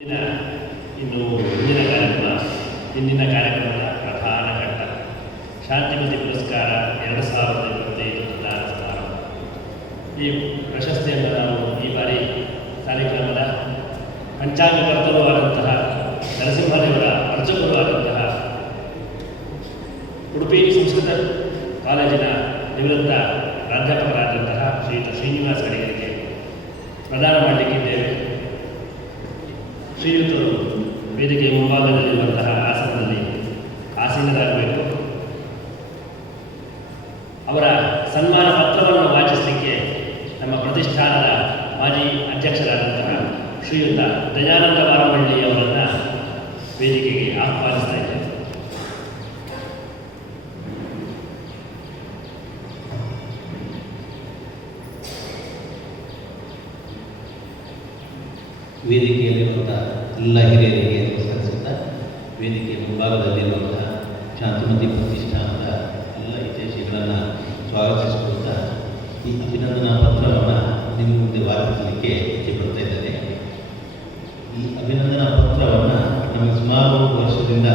ಇನ್ನು ಹಿಂದಿನ ಕಾರ್ಯಕ್ರಮ ಇಂದಿನ ಕಾರ್ಯಕ್ರಮದ ಪ್ರಧಾನ ಘಟ್ಟ ಶಾಂತಿಮತಿ ಪುರಸ್ಕಾರ ಎರಡು ಸಾವಿರದ ಇಪ್ಪತ್ತೈದು ಪ್ರದಾನ ಸಮಾರಂಭ. ಈ ಪ್ರಶಸ್ತಿಯನ್ನು ನಾವು ಈ ಬಾರಿ ಕಾರ್ಯಕ್ರಮದ ಪಂಚಾಂಗಕರ್ತರೂ ಆದಂತಹ ನರಸಿಂಹದೇವರ ಅರ್ಚಕರೂ ಆದಂತಹ ಉಡುಪಿ ಸಂಸ್ಕೃತ ಕಾಲೇಜಿನ ನಿವೃತ್ತ ಪ್ರಾಧ್ಯಾಪಕರಾದಂತಹ ಶ್ರೀಯುತ ಶ್ರೀನಿವಾಸ ಅಡಿಗರಿಗೆ ಪ್ರದಾನ ಮಾಡಲಿಕ್ಕಿದ್ದೇವೆ. ಶ್ರೀಯುತರು ವೇದಿಕೆ ಮುಂಭಾಗದಲ್ಲಿರುವಂತಹ ಆಸನದಲ್ಲಿ ಆಸೀನರಾಗಬೇಕು. ಅವರ ಸನ್ಮಾನ ಪತ್ರವನ್ನು ವಾಚಿಸಲಿಕ್ಕೆ ನಮ್ಮ ಪ್ರತಿಷ್ಠಾನದ ಮಾಜಿ ಅಧ್ಯಕ್ಷರಾದಂತಹ ಶ್ರೀಯುತ ದಯಾನಂದ ಬಾರಮಳ್ಳಿ ಅವರನ್ನು ವೇದಿಕೆಗೆ ಆಹ್ವಾನಿಸ್ತಾ ವೇದಿಕೆಯಲ್ಲಿರುವಂಥ ಎಲ್ಲ ಹಿರಿಯರಿಗೆ ನಮಸ್ಕರಿಸುತ್ತಾ ವೇದಿಕೆಯ ಮುಂಭಾಗದಲ್ಲಿರುವಂತಹ ಶಾಂತಿಮತಿ ಪ್ರತಿಷ್ಠಾನದ ಎಲ್ಲ ಹಿತೈಷಿಗಳನ್ನು ಸ್ವಾಗತಿಸುತ್ತಾ ಈ ಅಭಿನಂದನಾ ಪತ್ರವನ್ನು ನಿಮ್ಮ ಮುಂದೆ ವಾಚಿಸಲಿಕ್ಕೆ ಇಚ್ಛೆಪಡ್ತಾ ಇದ್ದೇನೆ. ಈ ಅಭಿನಂದನಾ ಪತ್ರವನ್ನು ನಮಗೆ ಸುಮಾರು ವರ್ಷದಿಂದ,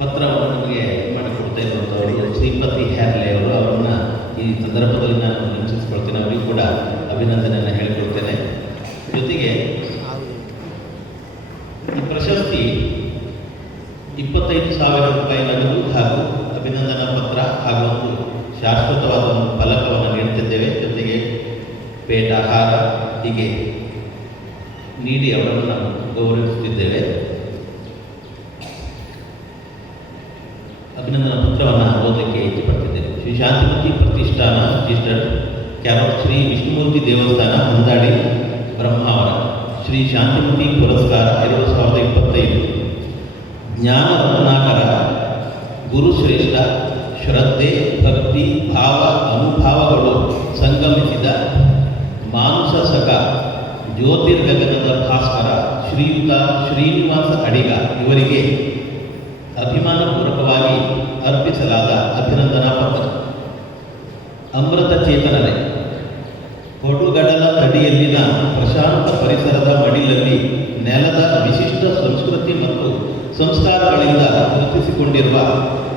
ಪತ್ರವನ್ನು ನಮಗೆ ಮಾಡಿಕೊಡ್ತಾ ಇರುವಂಥವರು ಶ್ರೀಪತಿ ಹ್ಯಾರ್ಲೆ ಅವರು. ಅವರನ್ನು ಈ ಸಂದರ್ಭದಲ್ಲಿ ನಾನು ನೆನಪಿಸ್ಕೊಳ್ತೇನೆ ಅವರಿಗೂ ಕೂಡ ಅಭಿನಂದನೆಯನ್ನು ಹೇಳಿಕೊಡ್ತೇನೆ ಜೊತೆಗೆ ಈ ಪ್ರಶಸ್ತಿ ಇಪ್ಪತ್ತೈದು ಸಾವಿರ ರೂಪಾಯಿ ನಗದು ಹಾಗೂ ಅಭಿನಂದನಾ ಪತ್ರ ಹಾಗೂ ಒಂದು ಶಾಶ್ವತವಾದ ಒಂದು ಫಲಕವನ್ನು ನೀಡುತ್ತಿದ್ದೇವೆ ಜೊತೆಗೆ ಪೇಟ ಹಾರ ಹೀಗೆ ನೀಡಿ ಅವರನ್ನು ನಾವು ಗೌರವಿಸುತ್ತಿದ್ದೇವೆ ಅಭಿನಂದನಾ ಪತ್ರವನ್ನು ಓದಲಿಕ್ಕೆ ಇಚ್ಛೆಪಡ್ತಿದ್ದೇನೆ. ಶ್ರೀ ಶಾಂತಿಮತಿ ಪ್ರತಿಷ್ಠಾನ ರಿಜಿಸ್ಟರ್ಡ್ ಕ್ಯಾರತ್ ಶ್ರೀ ವಿಷ್ಣುಮೂರ್ತಿ ದೇವಸ್ಥಾನ ಹೊಂದಾಡಿ ಬ್ರಹ್ಮಾವರ ಶ್ರೀ ಶಾಂತಿಮತಿ ಪುರಸ್ಕಾರ ಎರಡು ಸಾವಿರದ ಇಪ್ಪತ್ತೈದು. ಜ್ಞಾನ ರತ್ನಾಕರ ಗುರುಶ್ರೇಷ್ಠ ಶ್ರದ್ಧೆ ಭಕ್ತಿ ಭಾವ ಅನುಭಾವಗಳು ಸಂಗಮಿಸಿದ ಮಾನುಷ ಸಖ ಜ್ಯೋತಿರ್ಗಗನದ ಭಾಸ್ಕರ ಶ್ರೀಯುತ ಶ್ರೀನಿವಾಸ ಅಡಿಗ ಇವರಿಗೆ ಅಭಿಮಾನಪೂರ್ವಕವಾಗಿ ಅರ್ಪಿಸಲಾದ ಅಭಿನಂದನಾ ಪತ್ರ. ಅಮೃತ ಚೇತನರೇ, ಕೊಡುಗಡಲ ತಡಿಯಲ್ಲಿನ ಪ್ರಶಾಂತ ಪರಿಸರದ ಮಡಿಲಲ್ಲಿ ನೆಲದ ವಿಶಿಷ್ಟ ಸಂಸ್ಕೃತಿ ಮತ್ತು ಸಂಸ್ಕಾರಗಳಿಂದ ಗುರುತಿಸಿಕೊಂಡಿರುವ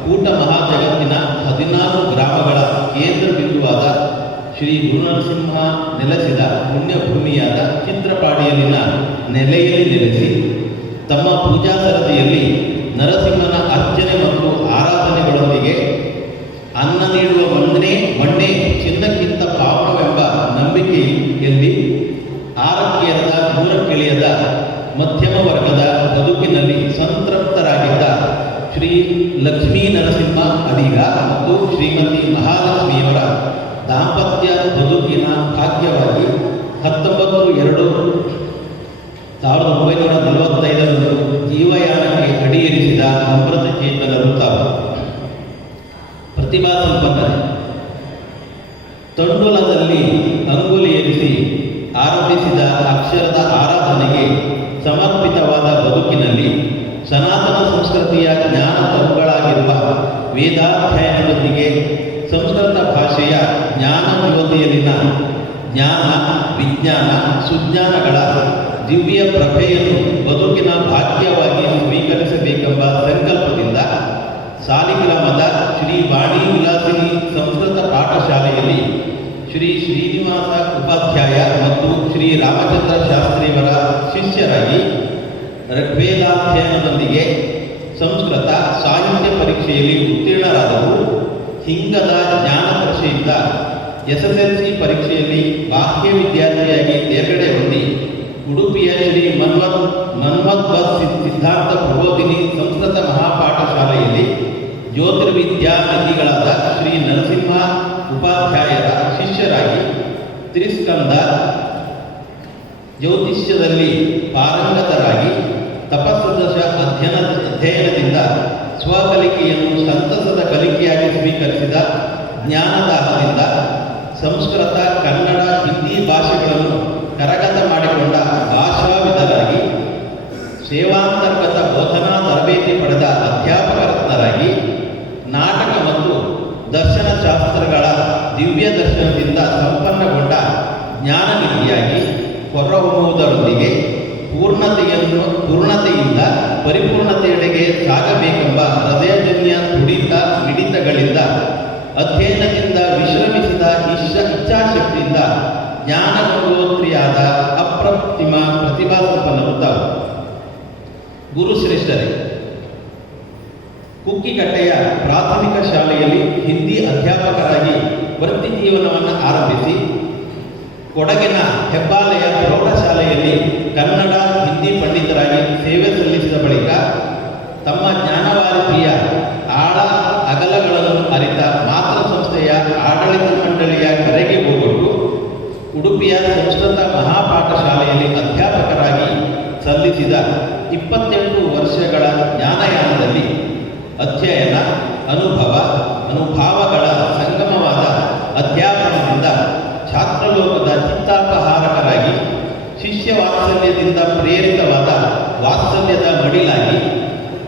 ಕೂಟ ಮಹಾಜಗತ್ತಿನ ಹದಿನಾರು ಗ್ರಾಮಗಳ ಕೇಂದ್ರ ಬಿಂದುವಾದ ಶ್ರೀ ಗುರುನರಸಿಂಹ ನೆಲೆಸಿದ ಪುಣ್ಯಭೂಮಿಯಾದ ಚಿತ್ರಪಾಡಿಯಲ್ಲಿನ ನೆಲೆಯಲ್ಲಿ ನೆಲೆಸಿ, ತಮ್ಮ ಪೂಜಾ ಸರದಿಯಲ್ಲಿ ನರಸಿಂಹನ ಅರ್ಚನೆ ಮತ್ತು ಆರಾಧನೆಗಳೊಂದಿಗೆ ಅನ್ನ ನೀಡುವ ಮಣ್ಣೆ ಮಣ್ಣೆ ಚಿನ್ನಕ್ಕಿಂತ ಪಾವನವೆಂಬ ನಂಬಿಕೆಯಲ್ಲಿ ಆರೋಗ್ಯದ ದೂರಕ್ಕಿಳಿಯದ ಮಧ್ಯಮ ವರ್ಗದ ಬದುಕಿನಲ್ಲಿ ಸಂತೃಪ್ತರಾಗಿದ್ದ ಶ್ರೀ ಲಕ್ಷ್ಮೀ ನರಸಿಂಹ ಅಡಿಗ ಮತ್ತು ಶ್ರೀಮತಿ ಮಹಾಲಕ್ಷ್ಮಿಯವರ ದಾಂಪತ್ಯ ಬದುಕಿನ ಭಾಗ್ಯವಾಗಿ ಹತ್ತೊಂಬತ್ತು ಎರಡು ಸಾವಿರದ ಒಂಬೈನೂರ ನಲವತ್ತೈದರಂದು ಜೀವಯಾನಕ್ಕೆ ಅಡಿಯಿರಿಸಿದ ಅಮೃತ ಚೇತನರು ತಾವು ಪ್ರತಿಭಾ ಸಂಪನ್ನರೇ ತಂಡುಲದಲ್ಲಿ ಅಂಗುಲಿ ಎರಿಸಿ ಆರಂಭಿಸಿದ ಅಕ್ಷರದ ಆರಾಧನೆಗೆ ಸಮರ್ಪಿತವಾದ ಬದುಕಿನಲ್ಲಿ ಸನಾತನ ಸಂಸ್ಕೃತಿಯ ಜ್ಞಾನ ತರುಗಳಾಗಿರುವ ವೇದಾಧ್ಯಯನದೊಂದಿಗೆ ಸಂಸ್ಕೃತ ಭಾಷೆಯ ಜ್ಞಾನ ಜ್ಯೋತಿಯಲ್ಲಿನ ಜ್ಞಾನ, ವಿಜ್ಞಾನ, ಸುಜ್ಞಾನಗಳ ದಿವ್ಯ ಪ್ರಭೆಯನ್ನು ಬದುಕಿನ ಭಾಗ್ಯವಾಗಿ ಸ್ವೀಕರಿಸಬೇಕೆಂಬ ಸಂಕಲ್ಪದಿಂದ ಸಾಲಿಗ್ರಾಮದ ಶ್ರೀ ವಾಣಿ ವಿಲಾಸಿನಿ ಸಂಸ್ಕೃತ ಪಾಠಶಾಲೆಯಲ್ಲಿ ಶ್ರೀ ಶ್ರೀನಿವಾಸ ಉಪಾಧ್ಯಾಯ ಮತ್ತು ಶ್ರೀ ರಾಮಚಂದ್ರ ಶಾಸ್ತ್ರಿಯವರ ಶಿಷ್ಯರಾಗಿ ಋಗ್ವೇದಾಧ್ಯಯನದೊಂದಿಗೆ ಸಂಸ್ಕೃತ ಸಾಹಿತ್ಯ ಪರೀಕ್ಷೆಯಲ್ಲಿ ಉತ್ತೀರ್ಣರಾದವರು, ಹಿಂಗದ ಜ್ಞಾನ ಕೃಷಿಯಿಂದ ಎಸ್ ಎಸ್ ಎಲ್ ಸಿ ಪರೀಕ್ಷೆಯಲ್ಲಿ ಬಾಹ್ಯ ವಿದ್ಯಾರ್ಥಿಯಾಗಿ ತೇರ್ಗಡೆ ಹೊಂದಿ ಉಡುಪಿಯ ಶ್ರೀ ಮನ್ಮತ್ ಮನ್ಮಧ್ವತ್ ಬಸ್ ಸಿದ್ಧಾಂತ ಪ್ರಬೋಧಿನಿ ಸಂಸ್ಕೃತ ಮಹಾಪಾಠಶಾಲೆಯಲ್ಲಿ ಜ್ಯೋತಿರ್ವಿದ್ಯಾನಿಧಿಗಳಾದ ಶ್ರೀ ನರಸಿಂಹ ಉಪಾಧ್ಯಾಯರ ಶಿಷ್ಯರಾಗಿ ತ್ರಿಸ್ಕಂದ ಜ್ಯೋತಿಷ್ಯದಲ್ಲಿ ಪಾರಂಗತರಾಗಿ ತಪಸ್ಸದಶ ಅಧ್ಯಯನ, ಅಧ್ಯಯನದಿಂದ ಸ್ವಕಲಿಕೆಯನ್ನು ಸಂತಸದ ಕಲಿಕೆಯಾಗಿ ಸ್ವೀಕರಿಸಿದ ಜ್ಞಾನದಾಹದಿಂದ ಸಂಸ್ಕೃತ, ಕನ್ನಡ, ಹಿಂದಿ ಭಾಷೆಗಳನ್ನು ಕರಗತ ಮಾಡಿಕೊಂಡ ಭಾಷಾವಿದರಾಗಿ, ಸೇವಾಂತರ್ಗತ ಬೋಧನಾ ತರಬೇತಿ ಪಡೆದ ಅಧ್ಯಾಪಕ ರತ್ನರಾಗಿ ನಾಟಕ ಮತ್ತು ದರ್ಶನ ಶಾಸ್ತ್ರಗಳ ದಿವ್ಯ ದರ್ಶನದಿಂದ ಸಂಪನ್ನಗೊಂಡ ಜ್ಞಾನನಿಧಿಯಾಗಿ ಹೊರಹೊಮ್ಮುವುದರೊಂದಿಗೆ ಪೂರ್ಣತೆಯನ್ನು, ಪೂರ್ಣತೆಯಿಂದ, ಪರಿಪೂರ್ಣತೆಯೆಡೆಗೆ ಸಾಗಬೇಕೆಂಬ ಹೃದಯಜನ್ಯ ಇಚ್ಛಾಶಕ್ತಿಯಿಂದ ಜ್ಞಾನಗಂಗೋತ್ರಿಯಾದ ಅಪ್ರತಿಮ ಪ್ರತಿಭಾ ಸಂಪನ್ನರು ತಾವು ಗುರುಶ್ರೇಷ್ಠರೇ ಕುಕ್ಕಿಕಟ್ಟೆಯ ಪ್ರಾಥಮಿಕ ಶಾಲೆಯಲ್ಲಿ ಹಿಂದಿ ಅಧ್ಯಾಪಕರಾಗಿ ವೃತ್ತಿ ಜೀವನವನ್ನು ಆರಂಭಿಸಿ, ಕೊಡಗಿನ ಹೆಬ್ಬಾಲೆಯ ಪ್ರೌಢಶಾಲೆಯಲ್ಲಿ ಕನ್ನಡ, ಹಿಂದಿ ಪಂಡಿತರಾಗಿ ಸೇವೆ ಸಲ್ಲಿಸಿದ ಬಳಿಕ ತಮ್ಮ ಜ್ಞಾನವಾರಿಧಿಯ ಉಡುಪಿಯ ಸಂಸ್ಕೃತ ಮಹಾಪಾಠಶಾಲೆಯಲ್ಲಿ ಅಧ್ಯಾಪಕರಾಗಿ ಸಲ್ಲಿಸಿದ ಇಪ್ಪತ್ತೆಂಟು ವರ್ಷಗಳ ಜ್ಞಾನಯಾನದಲ್ಲಿ ಅಧ್ಯಯನ, ಅನುಭವ, ಅನುಭಾವಗಳ ಸಂಗಮವಾದ ಅಧ್ಯಾಪನದಿಂದ ಛಾತ್ರಲೋಕದ ಚಿತ್ತಾಪಹಾರಕರಾಗಿ ಶಿಷ್ಯ ವಾತ್ಸಲ್ಯದಿಂದ ಪ್ರೇರಿತವಾದ ವಾತ್ಸಲ್ಯದ ಮಡಿಲಾಗಿ,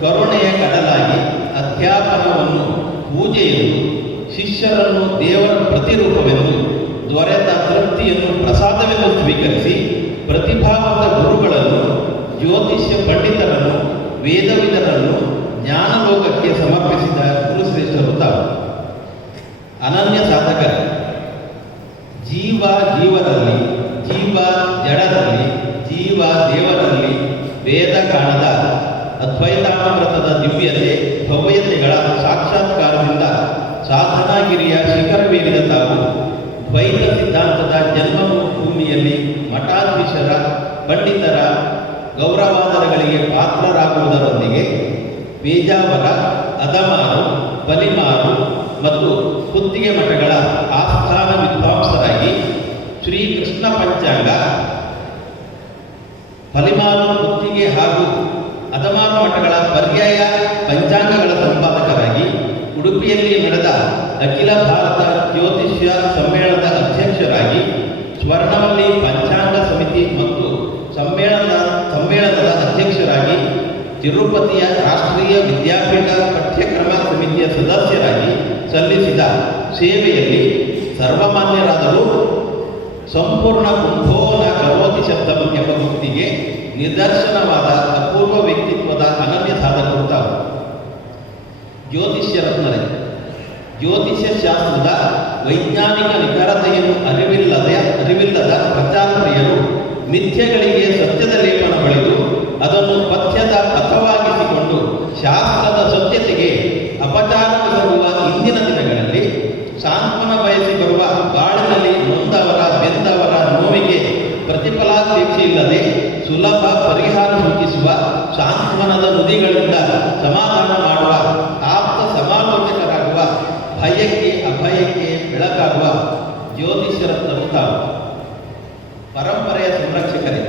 ಕರುಣೆಯ ಕಡಲಾಗಿ ಅಧ್ಯಾಪನವನ್ನು ಪೂಜೆಯೆಂದು, ಶಿಷ್ಯರನ್ನು ದೇವರ ಪ್ರತಿರೂಪವೆಂದು ದೊರೆತ ತೃಪ್ತಿಯನ್ನು ಪ್ರಸಾದವೆಂದು ಸ್ವೀಕರಿಸಿ ಪ್ರತಿಭಾವಂತ ಗುರುಗಳನ್ನು, ಜ್ಯೋತಿಷ್ಯ ಪಂಡಿತರನ್ನು, ವೇದವಿದರನ್ನು ಜ್ಞಾನಲೋಕಕ್ಕೆ ಸಮರ್ಪಿಸಿದ ಗುರುಶ್ರೇಷ್ಠರು ತಾವು. ಅನನ್ಯ ಸಾಧಕರು, ಜೀವ ಜೀವರಲ್ಲಿ, ಜೀವ ಜಡದಲ್ಲಿ, ಜೀವ ದೇವರಲ್ಲಿ ವೇದ ಕಾಣದ ಅದ್ವೈತಾಮೃತದ ದಿವ್ಯತೆ ಭವ್ಯತೆಗಳ ಸಾಕ್ಷಾತ್ಕಾರದಿಂದ ಸಾಧನಾಗಿರಿಯ ಶಿಖರವೇರಿದ ತಾವು. ದ್ವೈತ ಸಿದ್ಧಾಂತದ ಜನ್ಮ ಭೂಮಿಯಲ್ಲಿ ಮಠಾಧೀಶರ, ಪಂಡಿತರ, ಗೌರವಾದರಗಳಿಗೆ ಪಾತ್ರರಾಗುವುದರೊಂದಿಗೆ ಬೇಜಾವರ, ಅದಮಾರು, ಬಲಿಮಾರು ಮತ್ತು ಕುತ್ತಿಗೆ ಮಠಗಳ ಆಸ್ಥಾನ ವಿದ್ವಾಂಸರಾಗಿ ಶ್ರೀ ಕೃಷ್ಣ ಪಂಚಾಂಗ ಬಲಿಮಾರು, ಕುತ್ತಿಗೆ ಹಾಗೂ ಅದಮಾರು ಮಠಗಳ ಪರ್ಯಾಯ ಪಂಚಾಂಗಗಳ ಸಂಪಾದಕರಾಗಿ ಉಡುಪಿಯಲ್ಲಿ ನಡೆದ ಅಖಿಲ ಭಾರತ ಜ್ಯೋತಿಷ್ಯ ಸಮ್ಮೇಳನದ ಅಧ್ಯಕ್ಷರಾಗಿ ಸ್ವರ್ಣವಲ್ಲಿ ಪಂಚಾಂಗ ಸಮಿತಿ ಮತ್ತು ಸಮ್ಮೇಳನ ಸಮ್ಮೇಳನದ ಅಧ್ಯಕ್ಷರಾಗಿ ತಿರುಪತಿಯ ರಾಷ್ಟ್ರೀಯ ವಿದ್ಯಾಪೀಠ ಪಠ್ಯಕ್ರಮ ಸಮಿತಿಯ ಸದಸ್ಯರಾಗಿ ಸಲ್ಲಿಸಿದ ಸೇವೆಯಲ್ಲಿ ಸರ್ವಮಾನ್ಯರಾದರೂ ಸಂಪೂರ್ಣ ಕುಂಭೋನ ಕರೋತಿ ಶಬ್ದಂ ಎಂಬ ಮುಕ್ತಿಗೆ ನಿದರ್ಶನವಾದ ಅಪೂರ್ವ ವ್ಯಕ್ತಿತ್ವದ ಅನನ್ಯ ಸಾಧಕರು ಜ್ಯೋತಿಷ್ಯ ರತ್ನರೇ, ಜ್ಯೋತಿಷ್ಯ ಶಾಸ್ತ್ರದ ವೈಜ್ಞಾನಿಕ ನಿಖರತೆಯನ್ನು ಅರಿವಿಲ್ಲದೆ ಅರಿವಿಲ್ಲದ ಪ್ರಚಾರಪ್ರಿಯರು ಮಿಥ್ಯಗಳಿಗೆ ಸತ್ಯದ ಲೇಪನ ಬಳಿದು ಅದನ್ನು ಶಾಸ್ತ್ರದ ಸತ್ಯತೆಗೆ ಬರುವ ಇಂದಿನ ದಿನಗಳಲ್ಲಿ ಸಾಂತ್ವನ ಬಯಸಿ ಬರುವ ಬಾಳಿನಲ್ಲಿ ನೊಂದವರ, ಬೆಂದವರ ನೋವಿಗೆ ಪ್ರತಿಫಲ ಇಲ್ಲದೆ ಸುಲಭ ಪರಿಹಾರ ಸೂಚಿಸುವ ಸಾಂತ್ವನದ ನುಡಿಗಳಿಂದ ಸಮಾಧಾನ ಮಾಡುವ, ಆಪ್ತ ಸಮಾಲೋಚಕರಾಗುವ, ಭಯಕ್ಕೆ ಅಭಯಕ್ಕೆ ಬೆಳಕಾಗುವ ಜ್ಯೋತಿಷರತ್ನರು ತಾವು. ಪರಂಪರೆಯ ಸಂರಕ್ಷಕರೇ,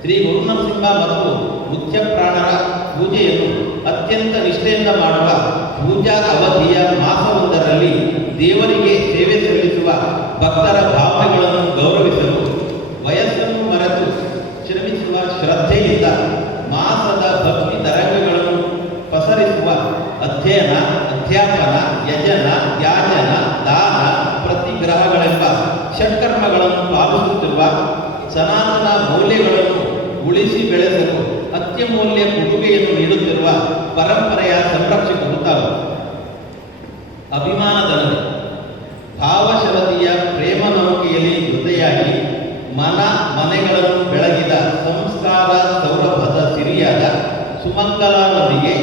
ಶ್ರೀ ಗುರುನರಸಿಂಹ ಮತ್ತು ಮುಖ್ಯ ಪ್ರಾಣರ ಪೂಜೆಯನ್ನು ಅತ್ಯಂತ ನಿಷ್ಠೆಯಿಂದ ಮಾಡುವ ಪೂಜಾ ಅವಧಿಯ ಮಾಸವೊಂದರಲ್ಲಿ ದೇವರಿಗೆ ಸೇವೆ ಸಲ್ಲಿಸುವ ಭಕ್ತರ ಭಾವನೆಗಳನ್ನು ಗೌರವಿಸಲು ವಯಸ್ಸನ್ನು ಮರೆತು ಶ್ರಮಿಸುವ ಶ್ರದ್ಧೆಯಿಂದ ಮಾಸದ ಭಕ್ತಿ ತರಂಗಗಳನ್ನು ಪಸರಿಸುವ ಅಧ್ಯಯನ, ಅಧ್ಯಾಪನ, ಯಜನ, ಯಾಜನ, ದಾನ, ಪ್ರತಿಗ್ರಹಗಳೆಂಬ ಷಟ್ಕರ್ಮಗಳನ್ನು ಪಾಲಿಸುತ್ತಿರುವ ಸನಾತನ ಮೌಲ್ಯಗಳನ್ನು ಉಳಿಸಿ ಬೆಳೆಸಲು ಅತ್ಯಮೂಲ್ಯ ಕೊಡುಗೆಯನ್ನು ನೀಡುತ್ತಿರುವ ಪರಂಪರೆಯ ಸಂರಕ್ಷಕ ಉಂಟಾಗ ಅಭಿಮಾನದಲ್ಲಿ ಭಾವಶರತಿಯ ಪ್ರೇಮ ನೌಕೆಯಲ್ಲಿ ಜೊತೆಯಾಗಿ ಮನ ಮನೆಗಳನ್ನು ಬೆಳಗಿದ ಸಂಸ್ಕಾರ ಸೌರಭದ ಸಿರಿಯಾದ ಸುಮಂಗಲಾನೊಂದಿಗೆ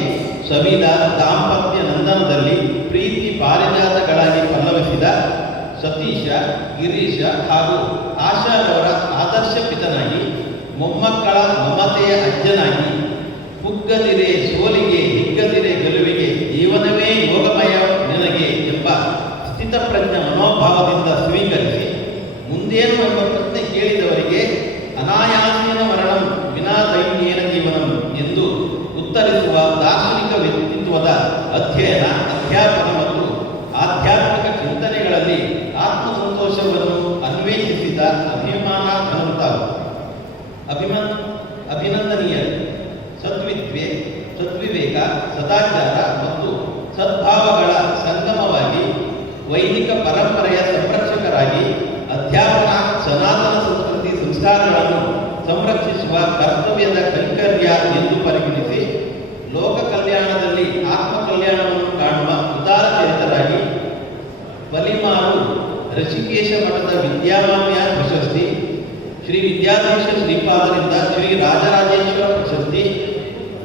ಸವಿದ ದಾಂಪತ್ಯ ನಂದನದಲ್ಲಿ ಪ್ರೀತಿ ಪಾರಿಜಾತಗಳಾಗಿ ಪಲ್ಲವಿಸಿದ ಸತೀಶ, ಗಿರೀಶ ಹಾಗೂ ಆಶಾರವರ ಆದರ್ಶ ಪಿತನಾಗಿ ಮೊಮ್ಮಕ್ಕಳ ಮಮತೆಯ ಅಜ್ಜನಾಗಿ ಕುಗ್ಗದಿರೆ ಮುಂದೇನು ಎಂಬ ಪ್ರಶ್ನೆ ಕೇಳಿದವರಿಗೆ ಅನಾಯಾಸೇನ ಮರಣಂ, ವಿನಾ ದೈನ್ಯೇನ ಜೀವನಂ ಎಂದು ಉತ್ತರಿಸುವ ದಾರ್ಶನಿಕ ವ್ಯಕ್ತಿತ್ವದ ಅಧ್ಯಯನ ಅಧ್ಯಾಪನ ಮತ್ತು ಆಧ್ಯಾತ್ಮಿಕ ಚಿಂತನೆಗಳಲ್ಲಿ ಆತ್ಮಸಂತೋಷವನ್ನು ಅನ್ವೇಷಿಸಿದ ಅಭಿಮಾನ ಘನಂತಾವು ಅಭಿಮನ್, ಅಭಿನಂದನೀಯ. ಸದ್ವಿದ್ವೆ, ಸದ್ವಿವೇಕ, ಸದಾಚಾರ ಮತ್ತು ಸದ್ಭಾವಗಳ ಸಂಗಮವಾಗಿ ವೈದಿಕ ಪರಂಪರೆಯ ಅಧ್ಯಾಪನ, ಸನಾತನ ಸಂಸ್ಕೃತಿ ಸಂಸ್ಕಾರಗಳನ್ನು ಸಂರಕ್ಷಿಸುವ ಕರ್ತವ್ಯದ ಕೈಂಕರ್ಯ ಎಂದು ಪರಿಗಣಿಸಿ ಲೋಕ ಕಲ್ಯಾಣದಲ್ಲಿ ಆತ್ಮ ಕಲ್ಯಾಣವನ್ನು ಕಾಣುವ ಉದಾರ ಚರಿತರಾಗಿ ಬಲಿಮಾರು ಋಷಿಕೇಶ ಮಠದ ವಿದ್ಯಾಮಾನ್ಯ ಪ್ರಶಸ್ತಿ, ಶ್ರೀ ವಿದ್ಯಾಧೀಶ ಶ್ರೀಪಾದರಿಂದ ಶ್ರೀ ರಾಜರಾಜೇಶ್ವರ ಪ್ರಶಸ್ತಿ,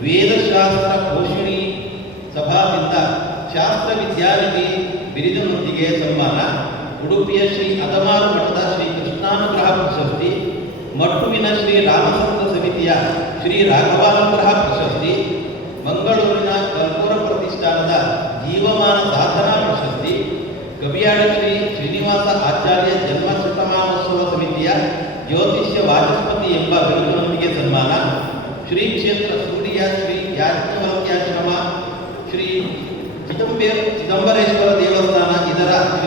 ವೇದಶಾಸ್ತ್ರ ಪೋಷಣಿ ಸಭಾದಿಂದ ಶಾಸ್ತ್ರ ವಿದ್ಯಾನಿಧಿ ಬಿರಿದನೊಂದಿಗೆ ಸನ್ಮಾನ ಉಡುಪಿಯ ಶ್ರೀ ಅದಮಾರು ಮಠದ ಶ್ರೀ ಕೃಷ್ಣಾನುಗ್ರಹ ಪ್ರಶಸ್ತಿ, ಮಟ್ಟುವಿನ ಶ್ರೀ ರಾಮಸಂತ ಸಮಿತಿಯ ಶ್ರೀ ರಾಘವಾನುಗ್ರಹ ಪ್ರಶಸ್ತಿ, ಮಂಗಳೂರಿನ ಕರ್ಪೂರ ಪ್ರತಿಷ್ಠಾನದ ಜೀವಮಾನ ಸಾಧನಾ ಪ್ರಶಸ್ತಿ ಕವಿಯಾಡ ಶ್ರೀ ಶ್ರೀನಿವಾಸ ಆಚಾರ್ಯ ಜನ್ಮ ಶತಮಾನೋತ್ಸವ ಸಮಿತಿಯ ಜ್ಯೋತಿಷ್ಯ ವಾಚಸ್ಪತಿ ಎಂಬ ಬಿರುದಿನೊಂದಿಗೆ ಸನ್ಮಾನ, ಶ್ರೀ ಕ್ಷೇತ್ರ ಸೂರ್ಯ ಶ್ರೀ ಯಾಜ್ಞವಲ್ಕ್ಯಾಶ್ರಮ, ಶ್ರೀ ಚಿದಂಬೇ ಚಿದಂಬರೇಶ್ವರ ಇದರ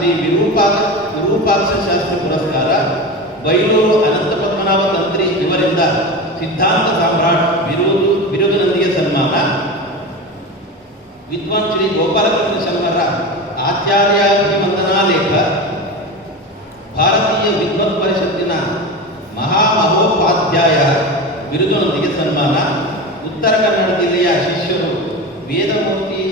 ಶ್ರೀ ವಿರೂಪಾಕ ವಿರೂಪಾಕ್ಷ ಶಾಸ್ತ್ರಿ ಪುರಸ್ಕಾರ, ಬೈಲೂರು ಅನಂತ ಪದ್ಮನಾಭ ತಂತ್ರಿ ಇವರಿಂದ ಸಿದ್ಧಾಂತ ಸಾಮ್ರಾಟ್ ಬಿರುದು ಬಿರುದಿನೊಂದಿಗೆ ಸನ್ಮಾನ. ವಿದ್ವಾನ್ ಶ್ರೀ ಗೋಪಾಲಕೃಷ್ಣ ಶರ್ಮರ ಆಚಾರ್ಯ ಲೇಖ ಭಾರತೀಯ ವಿದ್ವತ್ ಪರಿಷತ್ತಿನ ಮಹಾಮಹೋಪಾಧ್ಯಾಯ ಬಿರುದಿನೊಂದಿಗೆ ಸನ್ಮಾನ. ಉತ್ತರ ಕನ್ನಡ ಜಿಲ್ಲೆಯ ಶಿಷ್ಯರು ವೇದಮೂರ್ತಿ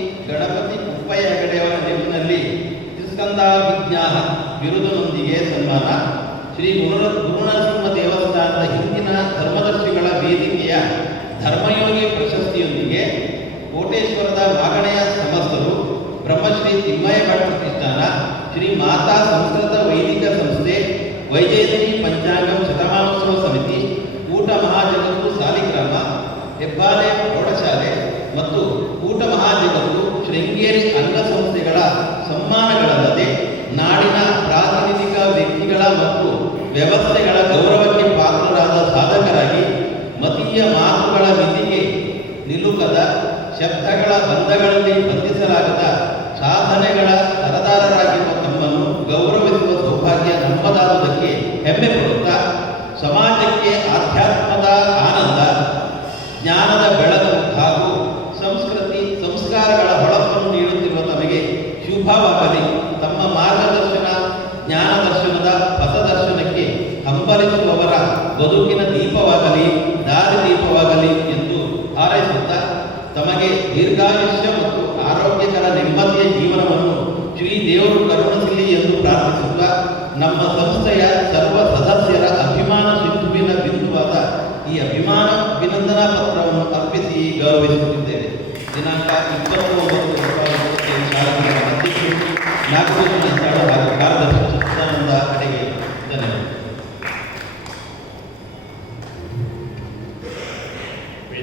ಶ್ರೀ ಗುರು ಗುರುನರಸಿಂಹ ದೇವಸ್ಥಾನದ ಹಿಂದಿನ ಧರ್ಮದರ್ಶಿಗಳ ವೇದಿಕೆಯ ಧರ್ಮಯೋಗಿ ಪ್ರಶಸ್ತಿಯೊಂದಿಗೆ ಕೋಟೇಶ್ವರದ ಮಾಗಣೆಯ ಸಮಸ್ತರು ಬ್ರಹ್ಮಶ್ರೀ ತಿಮ್ಮಯ್ಯ ಭಟ್ ಪ್ರತಿಷ್ಠಾನ, ಶ್ರೀ ಮಾತಾ ಸಂಸ್ಕೃತ ವೈದಿಕ ಸಂಸ್ಥೆ, ವೈಜಯಂತಿ ಪಂಚಾಂಗಂ ಶತಮಾನೋತ್ಸವ ಸಮಿತಿ, ಊಟ ಮಹಾಜಗತ್ತು ಸಾಲಿಗ್ರಾಮ, ಹೆಬ್ಬಾಲೆ ಪ್ರೌಢಶಾಲೆ ಮತ್ತು ಊಟ ಮಹಾಜಗತ್ತು ಶೃಂಗೇರಿ ಅಂಗಸಂಸ್ಥೆಗಳ ಸಮ್ಮಾನಗಳಲ್ಲದೆ ನಾಡಿನ ಪ್ರಾತಿನಿಧಿಕ ವ್ಯಕ್ತಿಗಳ ಮತ್ತು ವ್ಯವಸ್ಥೆಗಳ ಗೌರವಕ್ಕೆ ಪಾತ್ರರಾದ ಸಾಧಕರಾಗಿ ಮತೀಯ ಮಾತುಗಳ ಮಿತಿಗೆ ನಿಲುಕದ ಶಬ್ದಗಳ ಬಂಧಗಳಲ್ಲಿ ಬಂಧಿಸಲಾಗದ ಸಾಧನೆಗಳ ಸರದಾರರಾಗಿರುವ ತಮ್ಮನ್ನು ಗೌರವಿಸುವ ಸೌಭಾಗ್ಯ ನಮ್ಮದಾದುದಕ್ಕೆ ಹೆಮ್ಮೆ ಪಡುತ್ತಾ ಸಮಾಜಕ್ಕೆ ಆಧ್ಯಾತ್ಮದ ಆನಂದ, ಜ್ಞಾನದ ಬದುಕಿನ ದೀಪವಾಗಲಿ, ದಾರಿ ದೀಪವಾಗಲಿ ಎಂದು ಹಾರೈಸುತ್ತಾ ತಮಗೆ ದೀರ್ಘಾಯುಷ್ಯ ಮತ್ತು ಆರೋಗ್ಯಕರ ನೆಮ್ಮದಿಯ ಜೀವನವನ್ನು ಶ್ರೀ ದೇವರು ಕರುಣಿಸಲಿ ಎಂದು ಪ್ರಾರ್ಥಿಸುತ್ತಾ ನಮ್ಮ ಸಂಸ್ಥೆಯ ಸರ್ವ ಸದಸ್ಯರ ಅಭಿಮಾನ ಸಿಂಧುವಿನ ಬಿಂದುವಾದ ಈ ಅಭಿಮಾನ ಅಭಿನಂದನಾ ಪತ್ರವನ್ನು ಅರ್ಪಿಸಿ ಗೌರವಿಸುತ್ತಿದ್ದೇವೆ. ದಿನಾಂಕ ಇಪ್ಪತ್ತೊಂಬತ್ತು ಹಾಗೂ ಕಾರ್ಯದರ್ಶಿ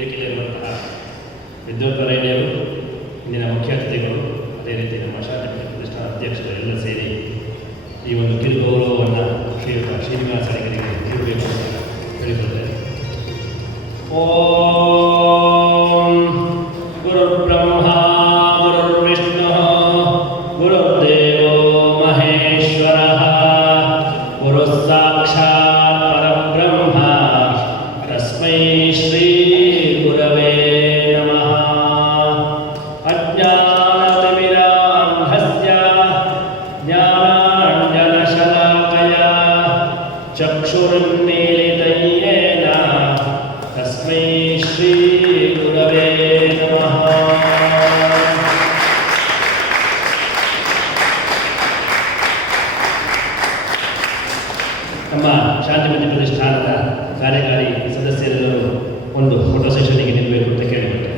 ವೇದಿಕೆಯಲ್ಲಿರುವಂತಹ ವಿದ್ವತ್ವರೇಣ್ಯರು ಇಂದಿನ ಮುಖ್ಯ ಅತಿಥಿಗಳು, ಅದೇ ರೀತಿ ನಮ್ಮ ಶಾಲೆ ಪ್ರತಿಷ್ಠಾನ ಅಧ್ಯಕ್ಷರು ಎಲ್ಲ ಸೇರಿ ಈ ಒಂದು ಕಿರುಗೌರವವನ್ನು ಶ್ರೀಯುತ ಶ್ರೀನಿವಾಸ ಅಡಿಗರಿಗೆ ನೀಡಬೇಕು ಅಂತ ಹೇಳಿಕೊಳ್ತೇನೆ ಓ ಗುರುರ್ಬ್ರಹ್ಮ ನಮ್ಮ ಶಾಂತಿಪತಿ ಪ್ರತಿಷ್ಠಾನದ ಕಾರ್ಯಕಾರಿ ಸದಸ್ಯರೆಲ್ಲರೂ ಒಂದು ಫೋಟೋ ಸೆಷನ್ಗೆ ನಿಲ್ಲಬೇಕು ಅಂತ ಕೇಳಿಕೊಳ್ತೇವೆ